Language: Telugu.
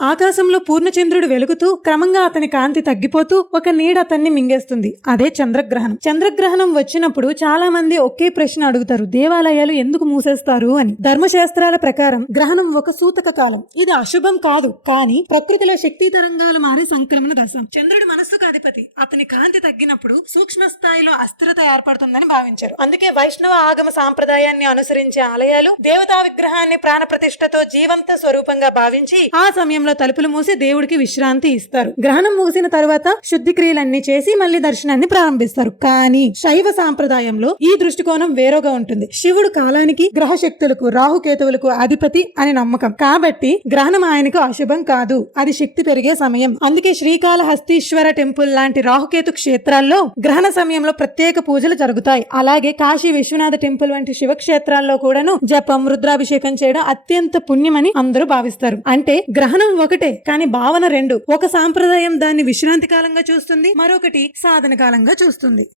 ఆకాశంలో పూర్ణచంద్రుడు వెలుగుతూ క్రమంగా అతని కాంతి తగ్గిపోతూ ఒక నీడ అతన్ని మింగేస్తుంది. అదే చంద్రగ్రహణం. చంద్రగ్రహణం వచ్చినప్పుడు చాలా మంది ఒకే ప్రశ్న అడుగుతారు, దేవాలయాలు ఎందుకు మూసేస్తారు అని. ధర్మశాస్త్రాల ప్రకారం గ్రహణం ఒక సూతక కాలం. ఇది అశుభం కాదు, కానీ ప్రకృతిలో శక్తి తరంగాలు మారే సంక్రమణ దశ. చంద్రుడి మనస్సుకు అధిపతి. అతని కాంతి తగ్గినప్పుడు సూక్ష్మ స్థాయిలో అస్థిరత ఏర్పడుతుందని భావించారు. అందుకే వైష్ణవ ఆగమ సాంప్రదాయాన్ని అనుసరించే ఆలయాలు దేవతా విగ్రహాన్ని ప్రాణ ప్రతిష్టతో జీవంత స్వరూపంగా భావించి ఆ సమయంలో తలుపులు మూసి దేవుడికి విశ్రాంతి ఇస్తారు. గ్రహణం ముగిసిన తరువాత శుద్ధి క్రియలన్నీ చేసి మళ్లీ దర్శనాన్ని ప్రారంభిస్తారు. కానీ శైవ సాంప్రదాయంలో ఈ దృష్టికోణం వేరుగా ఉంటుంది. శివుడు కాలానికి, గ్రహ శక్తులకు, రాహుకేతువులకు అధిపతి అని నమ్మకం. కాబట్టి గ్రహణం ఆయనకు అశుభం కాదు, అది శక్తి పెరిగే సమయం. అందుకే శ్రీకాళహస్తీశ్వర టెంపుల్ లాంటి రాహుకేతు క్షేత్రాల్లో గ్రహణ సమయంలో ప్రత్యేక పూజలు జరుగుతాయి. అలాగే కాశీ విశ్వనాథ టెంపుల్ వంటి శివక్షేత్రాల్లో కూడాను జపం, రుద్రాభిషేకం చేయడం అత్యంత పుణ్యమని అందరూ భావిస్తారు. అంటే గ్రహణం ఒకటే, కానీ భావన రెండు. ఒక సాంప్రదాయం దాన్ని విశ్రాంతి కాలంగా చూస్తుంది, మరొకటి సాధన కాలంగా చూస్తుంది.